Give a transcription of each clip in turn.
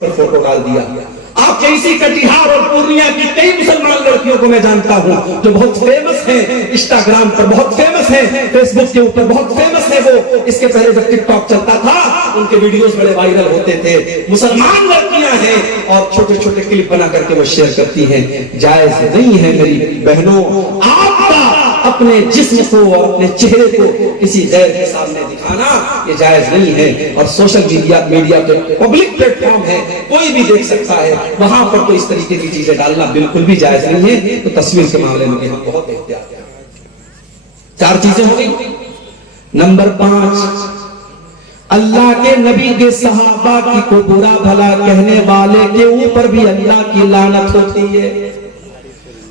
پر photo ڈال دیا. آپ جیسی کٹیہار اور پورنیہ کی کئی مسلمان لڑکیوں کو میں جانتا ہوں جو بہت فیمس ہیں, انسٹاگرام پر بہت فیمس ہیں, فیس بک کے اوپر بہت فیمس ہے. وہ اس کے پہلے جب ٹک ٹاک چلتا تھا ان کے ویڈیوز بڑے وائرل ہوتے تھے. مسلمان لڑکیاں ہیں اور چھوٹے چھوٹے کلپ بنا کر کے وہ شیئر کرتی ہیں. جائز نہیں ہے میری بہنوں آپ کا اپنے جسم کو اور اپنے چہرے کو کسی غیر کے سامنے دکھانا, یہ جائز نہیں ہے. اور سوشل میڈیا پہ پبلک پلیٹ فارم ہے, کوئی بھی دیکھ سکتا ہے, وہاں پر تو اس طریقے کی چیزیں ڈالنا بالکل بھی جائز نہیں ہے. تو تصویر کے معاملے میں ہم بہت احتیاط ہیں. 4 چیزیں ہو گئی. نمبر 5, اللہ کے نبی کے صحابہ کی کو برا بھلا کہنے والے کے اوپر بھی اللہ کی لعنت ہوتی ہے.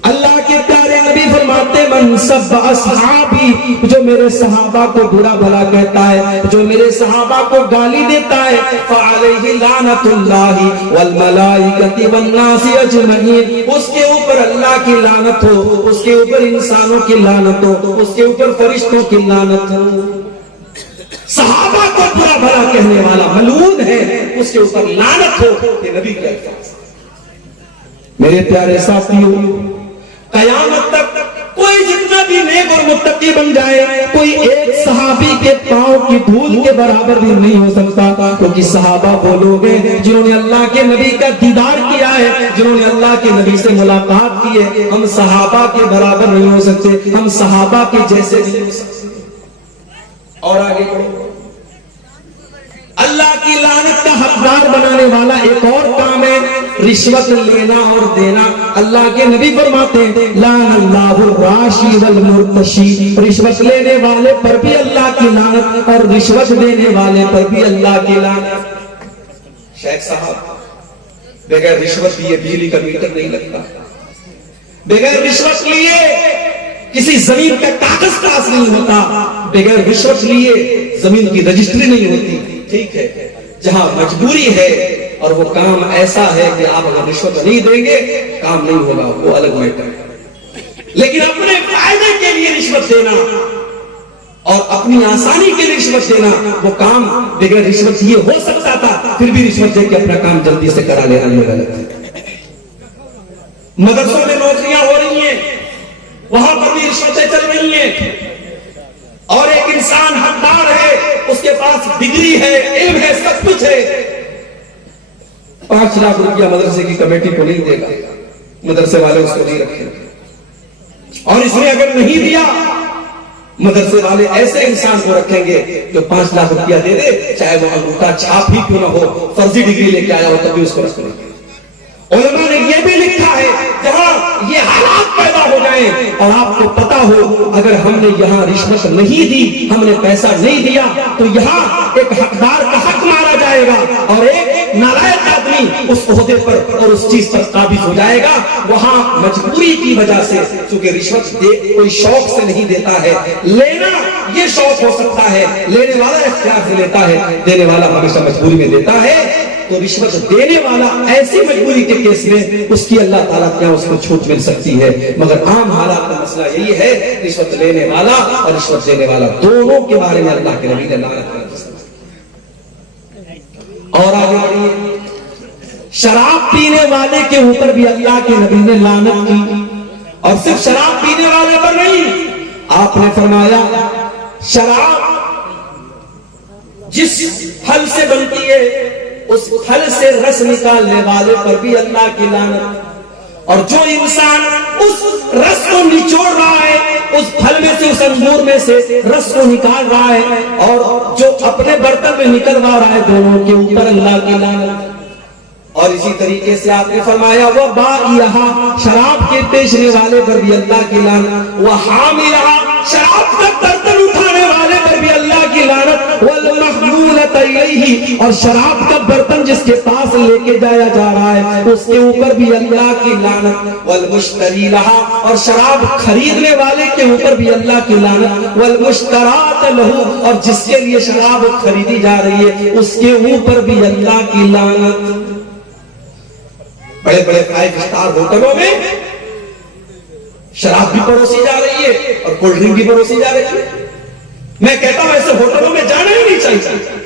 اللہ کے پیارے نبی فرماتے من سب اصحابی, جو میرے صحابہ کو برا بھلا کہتا ہے, جو میرے صحابہ کو گالی دیتا ہے, فعلیہ لعنت اللہ والملائکۃ والناس اجمعین, اس کے اوپر اللہ کی لعنت ہو, اس کے اوپر انسانوں کی لعنت ہو, اس کے اوپر فرشتوں کی لعنت ہو. صحابہ کو برا بھلا کہنے والا ملعون ہے, اس کے اوپر لعنت ہو. یہ نبی کے الفاظ. میرے پیارے ساتھیوں, قیامت تک کوئی جتنا بھی نیک اور متقی بن جائے, کوئی ایک صحابی کے پاؤں کی دھول کے برابر بھی نہیں ہو سکتا, کیونکہ صحابہ وہ لوگ ہیں جنہوں نے اللہ کے نبی کا دیدار کیا ہے, جنہوں نے اللہ کے نبی سے ملاقات کی ہے. ہم صحابہ کے برابر نہیں ہو سکتے, ہم صحابہ کے جیسے نہیں ہو سکتے. اور آگے اللہ کی لعنت کا حقدار بنانے والا ایک اور کام ہے رشوت لینا اور دینا. اللہ کے نبی فرماتے ہیں لعن اللہ الراشی والمرتشی, رشوت لینے والے پر بھی اللہ کی لعنت اور رشوت دینے والے پر بھی اللہ کی لعنت. شیخ صاحب بغیر رشوت لیے بجلی کا میٹر نہیں لگتا, بغیر رشوت لیے کسی زمین کا کاغذ پاس نہیں ہوتا, بغیر رشوت لیے زمین کی رجسٹری نہیں ہوتی. ٹھیک ہے, جہاں مجبوری ہے اور وہ کام ایسا ہے کہ آپ اگر رشوت نہیں دیں گے کام نہیں ہوگا, وہ الگ میٹر ہے. لیکن اپنے فائدے کے لیے رشوت دینا اور اپنی آسانی کے لیے رشوت دینا, وہ کام بغیر رشوت یہ ہو سکتا تھا, پھر بھی رشوت دے کے اپنا کام جلدی سے کرا لینا یہ غلط ہے. مدرسوں میں نوکریاں ہو رہی ہیں, وہاں پر بھی رشوتیں چل رہی ہیں, اور ایک انسان حقدار ہے, اس کے پاس ڈگری ہے, علم ہے, سب کچھ ہے, 5 لاکھ روپیہ مدرسے کی کمیٹی کو نہیں دے گا, مدرسے والے اس کو نہیں رکھیں گے. اور اس نے اگر نہیں دیا, مدرسے والے ایسے انسان کو رکھیں گے جو 5 لاکھ روپیہ دے دے, چاہے وہ انگوٹھا چھاپ ہی کیوں نہ ہو, فرضی ڈگری لے کے آیا ہو, تب بھی اس کو رکھیں گے. علماء نے یہ بھی لکھا ہے جہاں یہ حالات پیدا ہو جائیں اور آپ کو پتا ہو اگر ہم نے یہاں رشوت نہیں دی, ہم نے پیسہ نہیں دیا, تو یہاں ایک حقدار کا حق مارا جائے گا اور ایک نالائق آدمی اس عہدے پر اور اس چیز پر قابض ہو جائے گا. وہاں مجبوری کی وجہ سے, چونکہ رشوت کوئی شوق سے نہیں دیتا ہے, لینا یہ شوق ہو سکتا ہے, لینے والا اختیار سے لیتا ہے, دینے والا ہمیشہ مجبوری میں دیتا ہے. تو رشوت دینے والا ایسی مجبوری کے کیس میں اس کی اللہ تعالیٰ کیا اس کو چھوٹ مل سکتی ہے, مگر عام حالات کا مسئلہ یہی ہے رشوت لینے والا اور رشوت دینے والا دونوں کے بارے میں اللہ کے نبی نے لعنت کی. اور آگے بڑھیے, شراب پینے والے کے اوپر بھی اللہ کے نبی نے لعنت کی, اور صرف شراب پینے والے پر نہیں, آپ نے فرمایا شراب جس پھل سے بنتی ہے اس پھل سے رس نکالنے والے پر بھی اللہ کی لعنت, اور جو انسان اس رس کو نچوڑ رہا ہے, اس پھل میں سے, اس انگور میں سے رس کو نکال رہا ہے, اور جو اپنے برتن میں نکلوا رہا ہے, دونوں کے اوپر اللہ کی لعنت. اور اسی طریقے سے آپ نے فرمایا وہ بائعہ, شراب کے بیچنے والے پر بھی اللہ کی لعنت, وہ حاملہ, شراب کا برتن اٹھانے والے پر بھی اللہ کی لعنت, والمحمولۃ الیہ, اور شراب کا برتن جس کے پاس لے کے جایا جا رہا ہے اس کے اوپر بھی اللہ کی لعنت, والمشتری لہا, اور شراب خریدنے والے کے اوپر بھی اللہ کی لعنت, والمشترات لہو, اور جس کے لیے شراب خریدی جا رہی ہے اس کے اوپر بھی اللہ کی لعنت. بڑے بڑے 5 اسٹار ہوٹلوں میں شراب بھی پروسی جا رہی ہے اور کولڈ ڈرنک بھی پروسی جا رہی ہے. میں کہتا ہوں ایسے ہوٹلوں میں جانا ہی نہیں چاہیے.